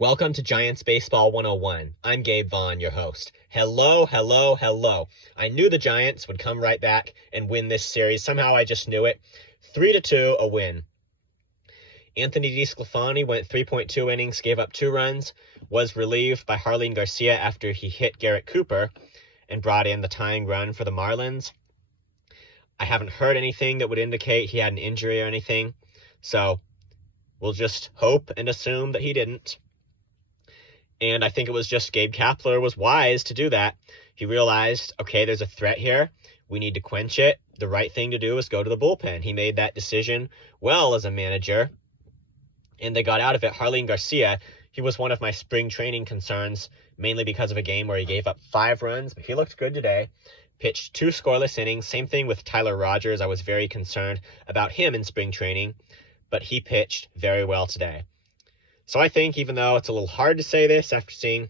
Welcome to Giants Baseball 101. I'm Gabe Vaughn, your host. Hello, hello, hello. I knew the Giants would come right back and win this series. Somehow I just knew it. 3-2, a win. Anthony DeSclafani went 3.2 innings, gave up 2 runs, was relieved by Jarlin Garcia after he hit Garrett Cooper and brought in the tying run for the Marlins. I haven't heard anything that would indicate he had an injury or anything, so we'll just hope and assume that he didn't. And I think it was just Gabe Kapler was wise to do that. He realized, okay, there's a threat here. We need to quench it. The right thing to do is go to the bullpen. He made that decision well as a manager, and they got out of it. Jarlin Garcia, he was one of my spring training concerns, mainly because of a game where he gave up 5 runs, but he looked good today. Pitched 2 scoreless innings. Same thing with Tyler Rogers. I was very concerned about him in spring training, but he pitched very well today. So I think, even though it's a little hard to say this after seeing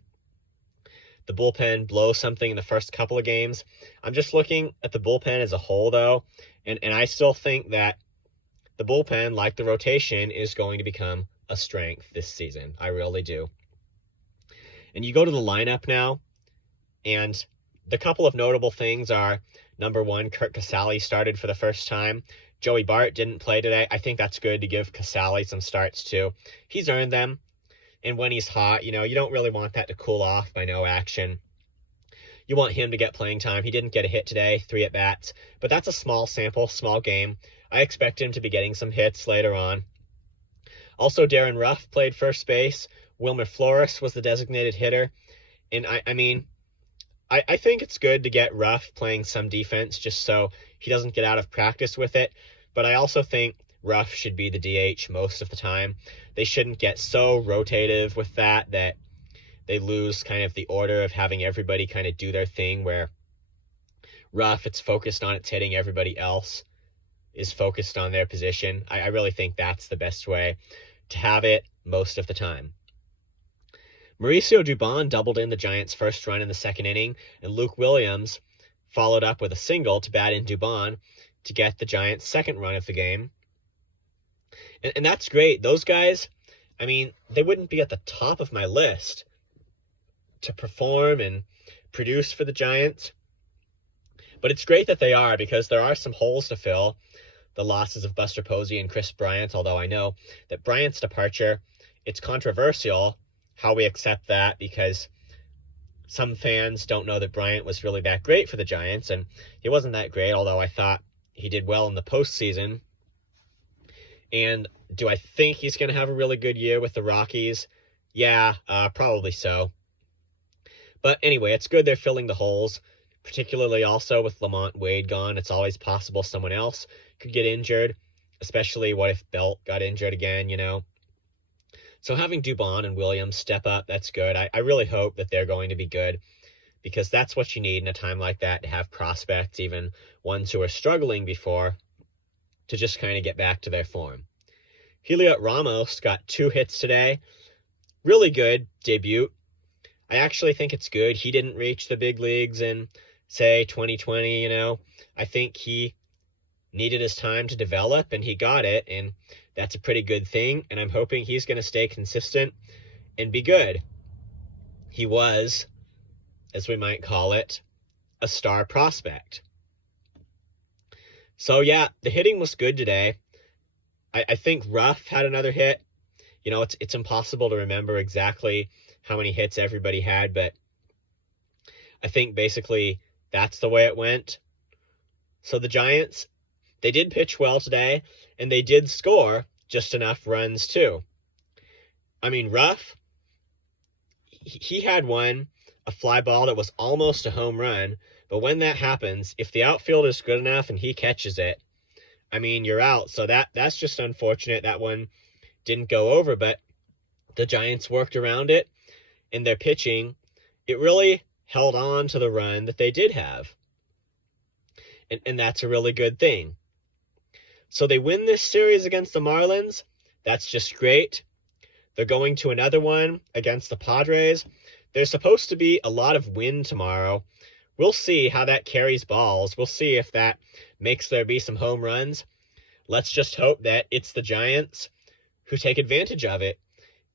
the bullpen blow something in the first couple of games, I'm just looking at the bullpen as a whole, though, and I still think that the bullpen, like the rotation, is going to become a strength this season. I really do. And you go to the lineup now, and the couple of notable things are, number one, Curt Casali started for the first time. Joey Bart didn't play today. I think that's good to give Casali some starts too. He's earned them. And when he's hot, you don't really want that to cool off by no action. You want him to get playing time. He didn't get a hit today, 3 at-bats. But that's a small sample, small game. I expect him to be getting some hits later on. Also, Darren Ruff played first base. Wilmer Flores was the designated hitter. And I think it's good to get Ruff playing some defense just so he doesn't get out of practice with it. But I also think Ruff should be the DH most of the time. They shouldn't get so rotative with that they lose kind of the order of having everybody kind of do their thing, where Ruff, it's focused on its hitting, everybody else is focused on their position. I really think that's the best way to have it most of the time. Mauricio Dubon doubled in the Giants' first run in the second inning, and Luke Williams followed up with a single to bat in Dubon to get the Giants' second run of the game. And that's great. Those guys, they wouldn't be at the top of my list to perform and produce for the Giants. But it's great that they are, because there are some holes to fill. The losses of Buster Posey and Chris Bryant, although I know that Bryant's departure, it's controversial how we accept that, because some fans don't know that Bryant was really that great for the Giants, and he wasn't that great, although I thought he did well in the postseason. And do I think he's going to have a really good year with the Rockies? Yeah, probably so. But anyway, it's good they're filling the holes, particularly also with Lamont Wade gone. It's always possible someone else could get injured, especially what if Belt got injured again, So having Dubon and Williams step up, that's good. I really hope that they're going to be good, because that's what you need in a time like that, to have prospects, even ones who are struggling before, to just kind of get back to their form. Heliot Ramos got 2 hits today. Really good debut. I actually think it's good. He didn't reach the big leagues in, say, 2020, I think he needed his time to develop, and he got it, and that's a pretty good thing, and I'm hoping he's going to stay consistent and be good. He was, as we might call it, a star prospect. So yeah, the hitting was good today. I think Ruff had another hit. It's impossible to remember exactly how many hits everybody had, but I think basically that's the way it went. So the Giants, they did pitch well today, and they did score just enough runs too. Ruff, he had a fly ball that was almost a home run, but when that happens, if the outfield is good enough and he catches it, you're out. So that's just unfortunate. That one didn't go over, but the Giants worked around it, and their pitching, it really held on to the run that they did have. And that's a really good thing. So they win this series against the Marlins. That's just great. They're going to another one against the Padres. There's supposed to be a lot of wind tomorrow. We'll see how that carries balls. We'll see if that makes there be some home runs. Let's just hope that it's the Giants who take advantage of it.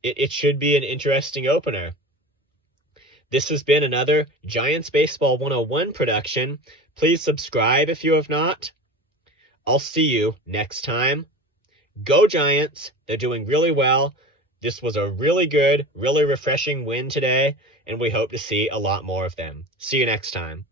it should be an interesting opener. This has been another Giants Baseball 101 production. Please subscribe if you have not. I'll see you next time. Go Giants! They're doing really well. This was a really good, really refreshing win today, and we hope to see a lot more of them. See you next time.